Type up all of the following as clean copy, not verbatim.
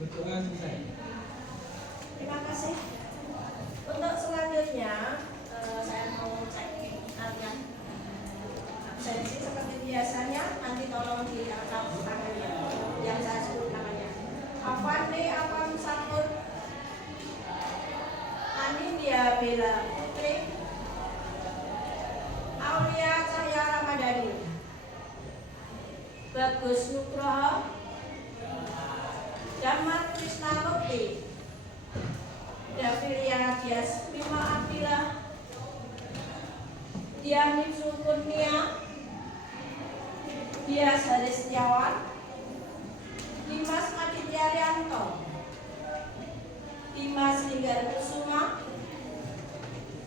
Berdoa selesai. Terima kasih. Untuk selanjutnya saya mau cek kalian absensi seperti biasanya. Nanti tolong diangkat tangannya yang saya sebut namanya. Avandi Apam Sakur, Anindya Bella Putri, Aulia Cahya Ramadhani, Bagus Nugroho, Damar Krishna Mukti, Davilia Dias Bima Abdillah, Dian Nifsu Kurnia, Dias Haris Setiawan, Dimas Aditya Rianto, Dimas Linggar Kusuma,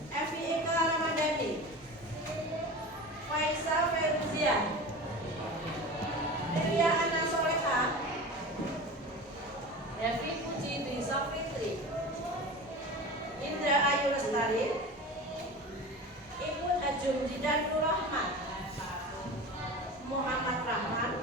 Evi Eka Ramadhani, Faisa Ferzian, Ria Ana Soleha, Devi Puji Dwi Safitri, Indra Ayu Lestari, Ibun Ajum Jidan Nur Rahman, Muhammad Rahman,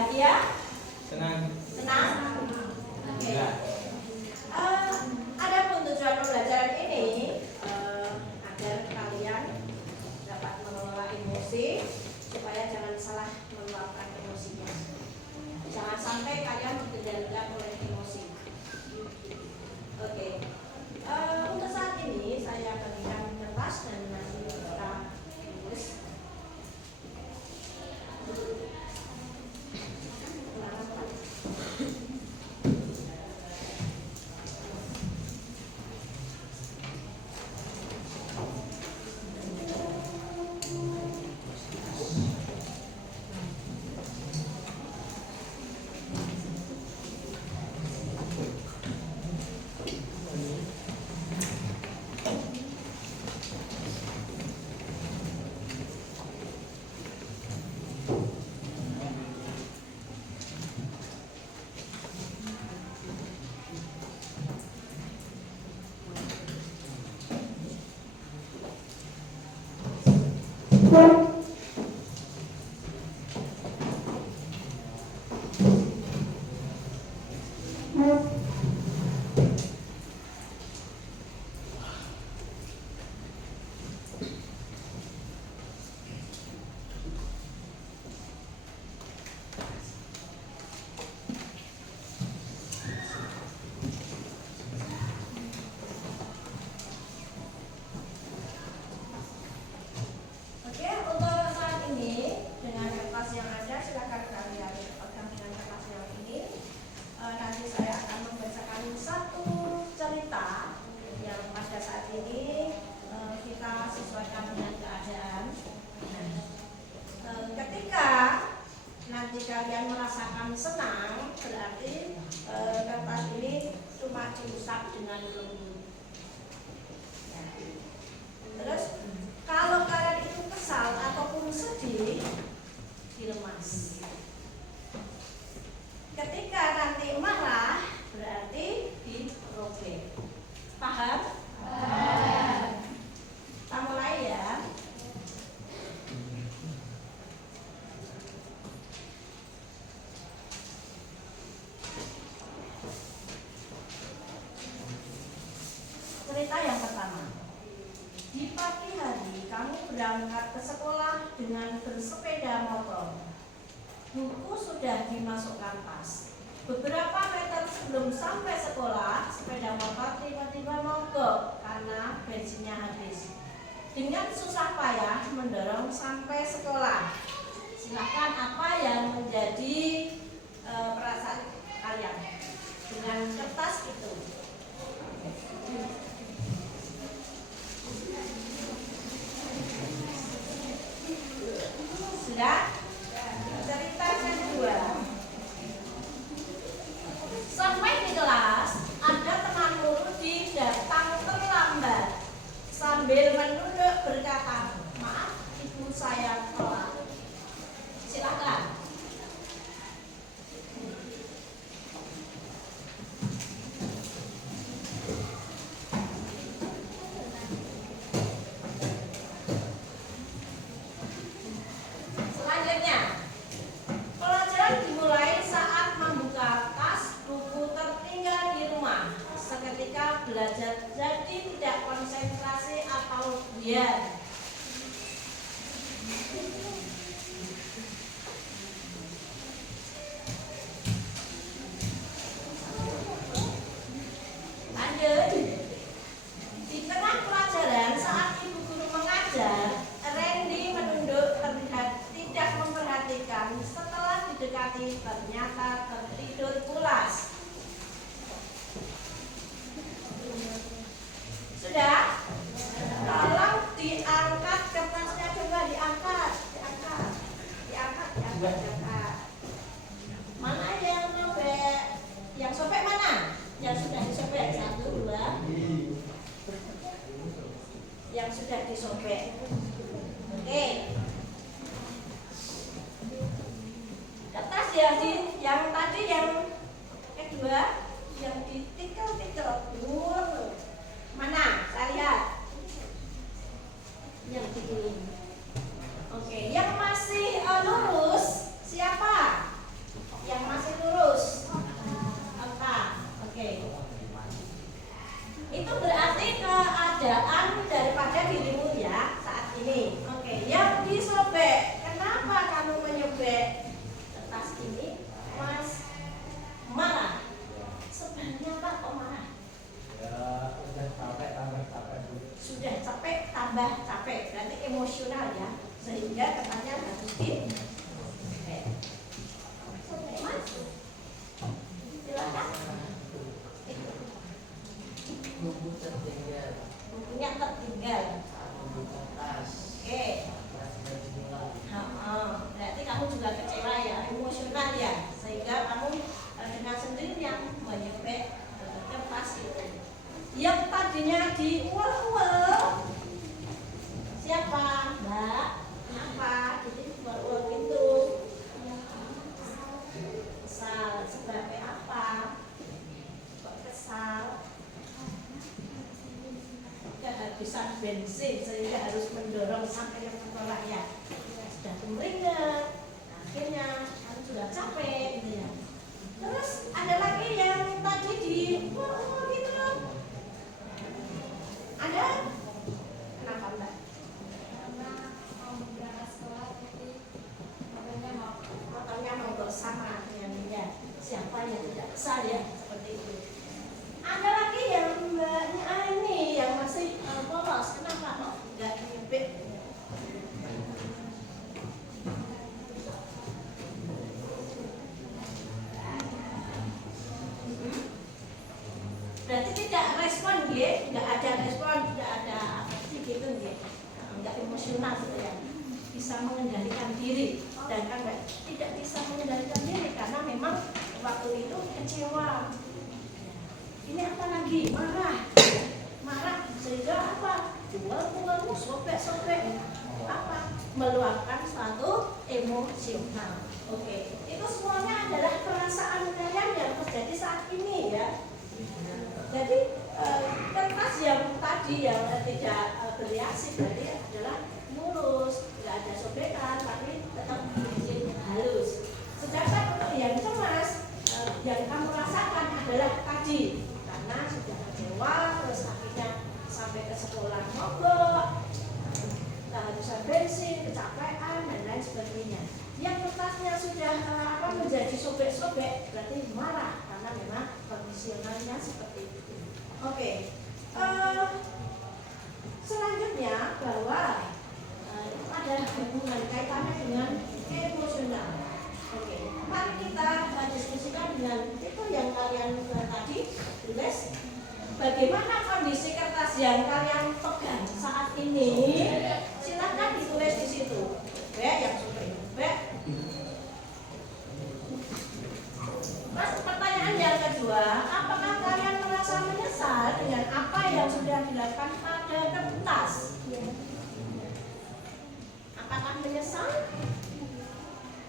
Bahagia? Senang. Senang? Oke. Ya. Adapun tujuan pembelajaran ini agar kalian dapat mengelola emosi supaya jangan salah meluapkan emosinya. Jangan sampai kalian tergendalikan oleh emosi. Oke. Untuk saat ini saya berikan kertas dan nanti kita tulis. Kalian merasakan senang, berarti kertas ini cuma diusap dengan lembut. Ya. Terus kalau kalian itu kesal ataupun sedih, dilemas. Ketika nanti marah, berarti dirobek. Paham? Paham. Kita mulai ya. Cerita yang pertama. Di pagi hari kamu berangkat ke sekolah dengan bersepeda motor. Buku sudah dimasukkan tas. Beberapa meter sebelum sampai sekolah, sepeda motor tiba-tiba mogok karena bensinnya habis. Dengan susah payah mendorong sampai sekolah. Silakan apa yang menjadi perasaan kalian dengan kertas itu? Sudah? Cerita kedua. Sampai di kelas, ada teman Rudi datang terlambat. Sambil menunduk berkata, "Maaf, ibu saya telat." Silakan. Belajar jadi tidak konsentrasi atau diam. Lanjut. Di tengah pelajaran saat ibu guru mengajar, Randy menunduk terlihat tidak memperhatikan. Setelah didekati ternyata tertidur pulas. Sudah? Tolong diangkat kertasnya, coba diangkat. Mana yang sobek? Yang sobek mana? Yang sudah disobek, 1, 2. Yang sudah disobek. Oke. Kertas yang tadi yang kedua, yang ditikel-tikel. Mana? Saya lihat. Yang ini. Oke, yang masih lurus siapa? emosional ya, sehingga kamu dengan sendirinya menyobek kertas itu. Yang tadinya diuel-uel, siapa? Mbak? Kenapa? Jadi uel-uel gitu. Kesal, sebabnya apa? Kok kesal? Kehabisan bensin sehingga harus mendorong sampai ke sekolah ya. Sudah keringat, akhirnya kamu sudah capek gitu ya. Terus ada lagi yang tadi di gitu. Ada? Kenapa Mbak? Karena mau berangkat sekolah tapi motornya mau bersama dengan dia. Siapa yang tidak kesal ya seperti itu. Ada lagi yang mbaknya ini yang masih polos. Kenapa kok nggak nyubit? Berarti tidak respon ya, nggak ada respon, tidak ada apa sih gitu ya, nggak emosional gitu ya, bisa mengendalikan diri, dan kan tidak bisa mengendalikan diri karena memang waktu itu kecewa. Ini apa lagi? Marah sehingga apa? Jual-jual, sobek-sobek, apa? Meluapkan suatu emosional. Oke, itu semuanya adalah perasaan kalian yang terjadi saat ini ya. Jadi kertas yang tadi yang tidak bereaksi berarti adalah mulus, nggak ada sobekan, tapi tetap masih halus. Sedangkan untuk yang cemas, yang kamu rasakan adalah tadi karena sudah kecewa, terus akhirnya sampai ke sekolah mogok, kehabisan bensin, kecapean dan lain sebagainya. Yang kertasnya sudah menjadi sobek-sobek berarti marah karena memang kondisionalnya seperti itu. Oke, selanjutnya bahwa ada hubungan kaitannya dengan emosional. Oke, mari kita diskusikan dengan itu yang kalian tadi tulis. Bagaimana kondisi kertas yang kalian pegang saat ini? Silakan ditulis di situ. Yang sobek. Terus pertanyaan yang kedua, apakah kalian merasa menyesal dengan apa yang sudah dilakukan pada kertas? Apakah menyesal?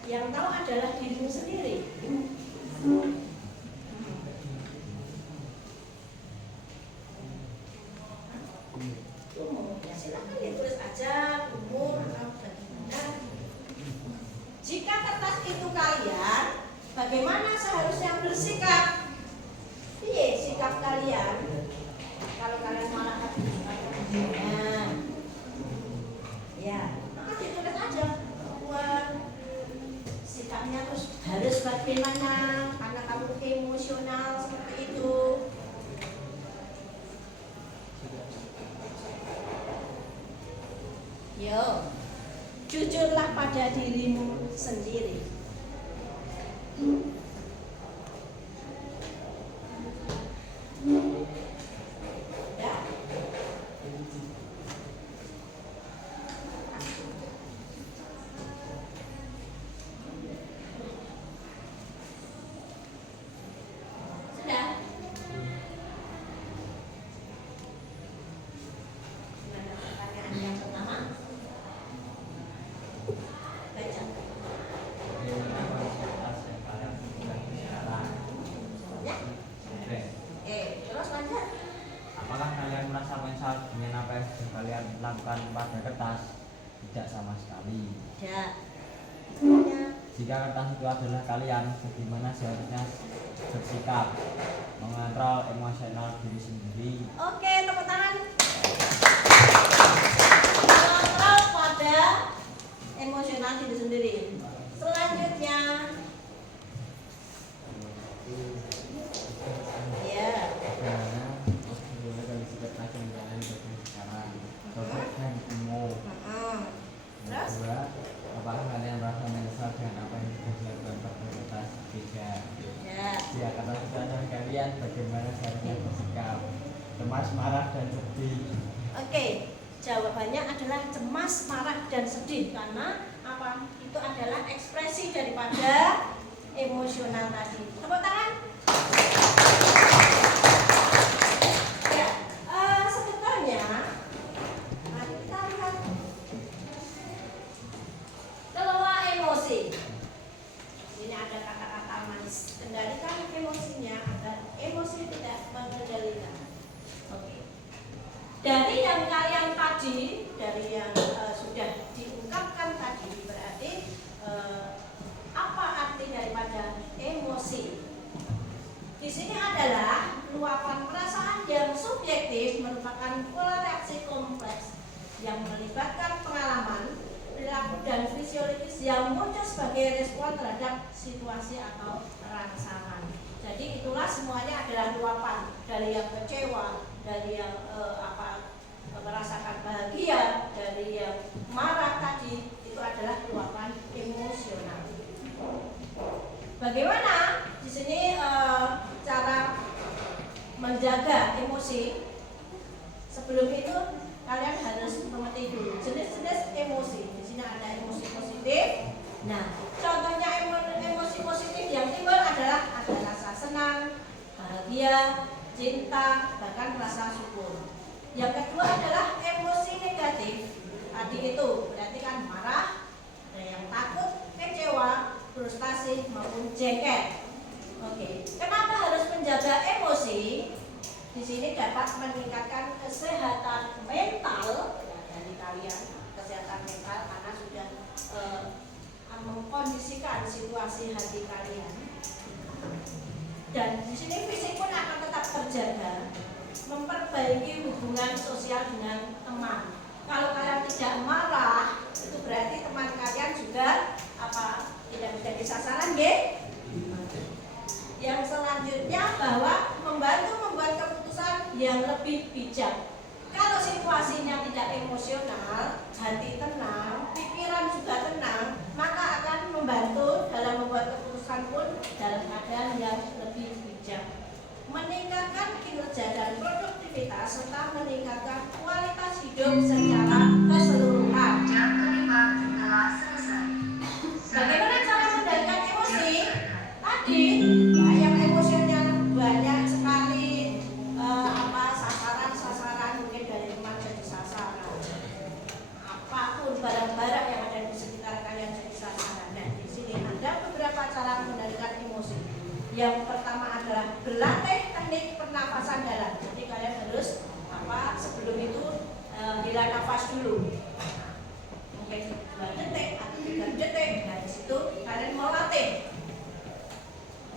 Yang tahu adalah dirimu sendiri. Ya silakan ditulis aja umur atau bagaimana. Jika kertas itu kalian, bagaimana seharusnya bersikap? Iya, sikap kalian. Kalau kalian malah ya, maka ditulis aja bahwa sikapnya terus harus bagaimana karena kamu emosional seperti itu. Yo, jujurlah pada dirimu sendiri. Ya. Sudah. Gimana pertanyaan yang pertama? Baca. Terus lanjut. Apakah kalian merasa menyesal dengan apa yang sudah kalian lakukan pada kertas? Tidak sama sekali. Ya. Jika kertas itu adalah kalian, bagaimana seharusnya bersikap, mengontrol emosional diri sendiri? Oke, tepuk tangan. Kontrol pada emosional diri sendiri. Selanjutnya, ya. Bagaimana kondisi kertas yang kalian pegang sekarang? Sobek dan gemuk. Terus? Kedua, apakah kalian merasa menyesal dengan apa yang sudah dilakukan pada kertas? Tidak. Ya. Jika kertas itu adalah kalian, bagaimana seharusnya bersikap? Cemas, marah, dan sedih. Oke, jawabannya adalah cemas, marah, dan sedih karena apa? Itu adalah ekspresi daripada emosional tadi. Tepuk tangan. Ya, sebetulnya mari kita lihat kelola emosi. Ini ada kata-kata manis. Kendalikan emosinya agar emosi tidak mengendalikan. Oke. Dari yang kalian tadi, dari yang sudah diungkapkan tadi, berarti apa arti daripada emosi? Di sini adalah luapan perasaan yang subjektif merupakan pola reaksi kompleks yang melibatkan pengalaman, perilaku dan fisiologis yang muncul sebagai respon terhadap situasi atau rangsangan. Jadi itulah semuanya adalah luapan, dari yang kecewa, dari yang merasakan bahagia, dari yang marah tadi, itu adalah luapan emosional. Bagaimana di sini cara menjaga emosi? Sebelum itu kalian harus mengerti dulu jenis-jenis emosi. Di sini ada emosi positif. Nah, contohnya emosi positif yang timbul adalah ada rasa senang, bahagia, cinta, bahkan rasa syukur. Yang kedua adalah emosi negatif. Tadi itu berarti kan marah, ada yang takut, kecewa, frustasi maupun jengkel. Oke, kenapa harus menjaga emosi? Di sini dapat meningkatkan kesehatan mental ya, dari kalian, kesehatan mental karena sudah mengkondisikan situasi hati kalian. Dan di sini fisik pun akan tetap terjaga, memperbaiki hubungan sosial dengan teman. Kalau kalian tidak marah, itu berarti teman kalian juga tidak menjadi sasaran, nggih? Yang selanjutnya bahwa membantu membuat keputusan yang lebih bijak. Kalau situasinya tidak emosional, hati tenang, pikiran juga tenang, maka akan membantu dalam membuat keputusan pun dalam keadaan yang lebih bijak. Meningkatkan kinerja dan produktivitas serta meningkatkan kualitas hidup secara keseluruhan. Jam kelima telah selesai. Bagaimana cara mengendalikan emosi? Tadi ya, yang emosional banyak sekali sasaran mungkin dari teman jadi sasaran. Apapun barang-barang yang ada di sekitar kalian jadi sasaran. Nah, di sini ada beberapa cara mengendalikan emosi. Yang pertama adalah berlatih teknik pernafasan dalam. Jadi kalian harus sebelum itu hela nafas dulu. Mungkin 2 detik atau 3 detik. Dari situ kalian mau latih.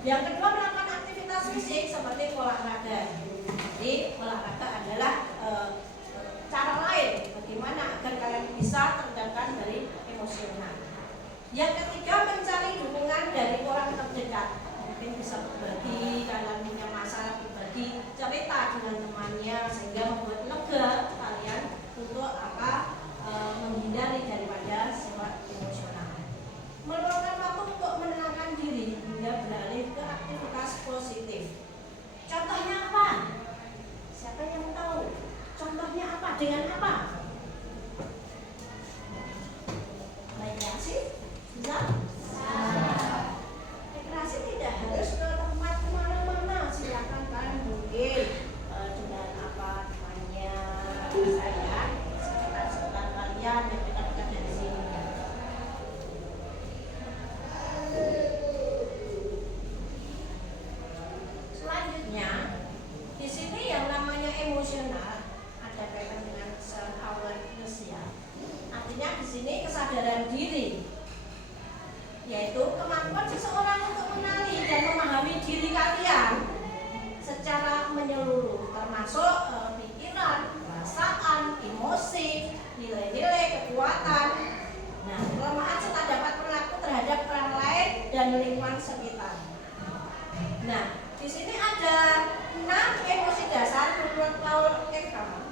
Yang kedua, melakukan aktivitas fisik seperti olahraga. Jadi olahraga adalah cara lain bagaimana agar kalian bisa terhindar dari emosional. Yang ketiga, mencari dukungan dari orang terdekat. Mungkin bisa berbagi, kalian punya masalah berbagi, cerita dengan temannya sehingga membuat lega kalian untuk menghindari daripada sifat emosional. Meluangkan waktu untuk menenangkan diri hingga beralih ke aktivitas positif. Contohnya apa? Siapa yang tahu? Contohnya apa? Dengan apa? Rekreasi? Bisa? Rekreasi tidak harus ke tempat kemana-mana. Silakan kalian mungkin dengan temannya, saya sekitar kalian yang dekat-dekat dari sini. Selanjutnya, di sini yang namanya emosional ada kaitan dengan self awareness ya. Artinya di sini kesadaran diri, yaitu kemampuan seseorang untuk mengenali dan memahami diri kalian secara menyeluruh, termasuk pikiran, perasaan, emosi, nilai-nilai, kekuatan. Nah, kelemahan serta dapat berlaku terhadap orang lain dan lingkungan sekitar. Nah, di sini ada 6 emosi dasar menurut Paul Ekman.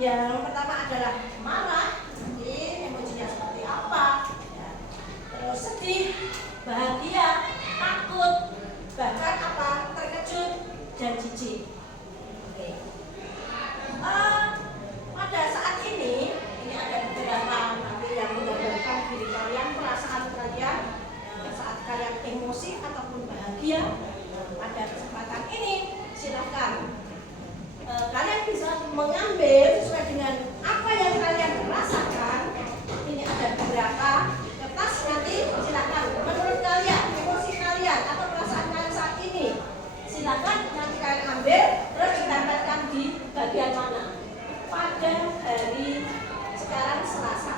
Yang pertama adalah marah. Jadi emosinya seperti apa? Ya. Terus sedih, bahagia, takut, bahkan terkejut dan jijik. Oke. Pada saat ini ada beberapa yang menggambarkan diri kalian, perasaan kalian saat kalian emosi ataupun bahagia pada kesempatan ini, silakan kalian bisa mengambil sesuai dengan apa yang kalian rasakan. Ini ada beberapa kertas, nanti silakan menurut kalian emosi kalian atau perasaan kalian saat ini, silakan nanti kalian ambil terus ditempelkan di bagian mana pada hari sekarang Selasa.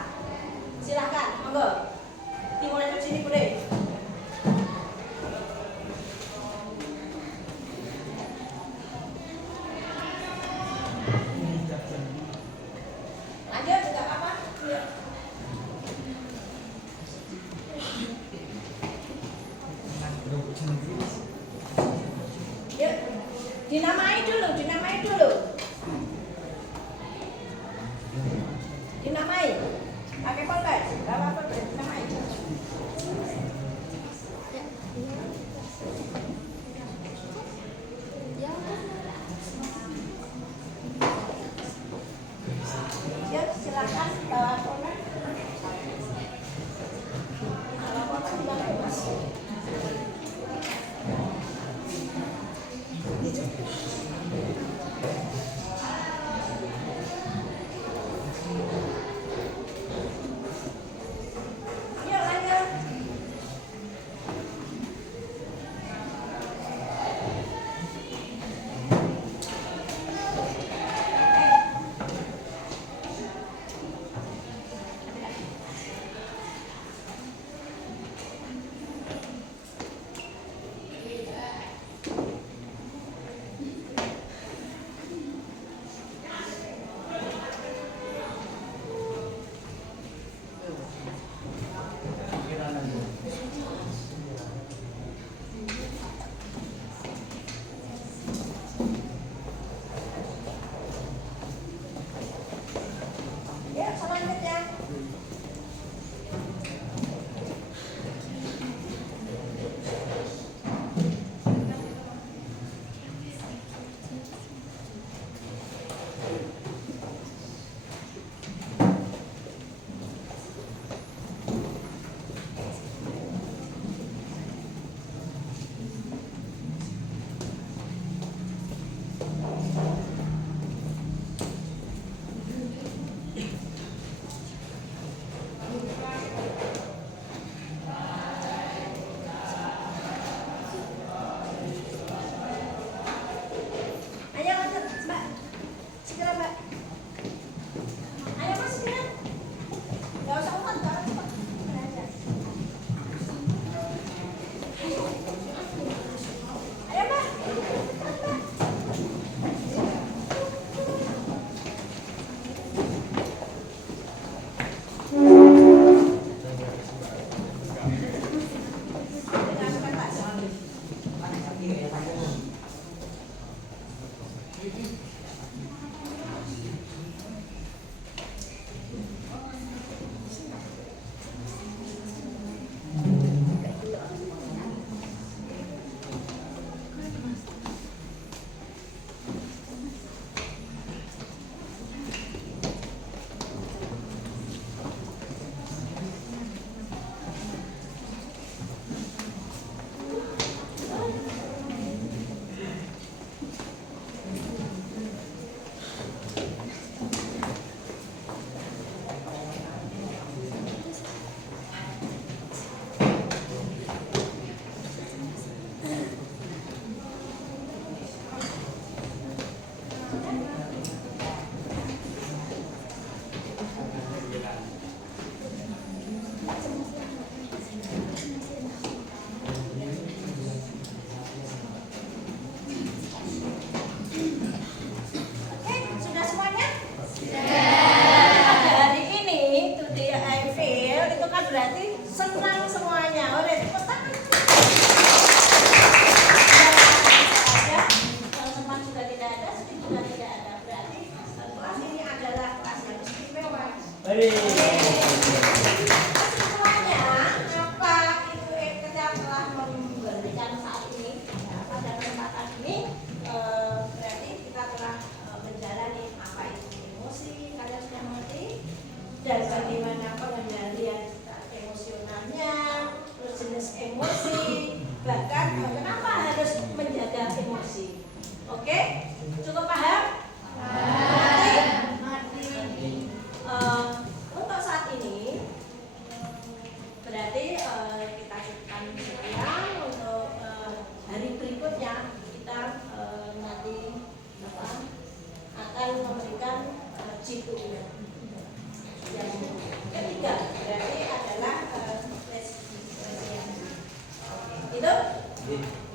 Silakan, monggo dimulai ke sini boleh. Lanjut, tidak apa-apa. Ya. Yuk, dinamai dulu. Dinamai. Pakai pulpen, enggak apa-apa, dinamai. Yuk, silakan bawa pulpen. Bawa pulpen juga Mas. kasih.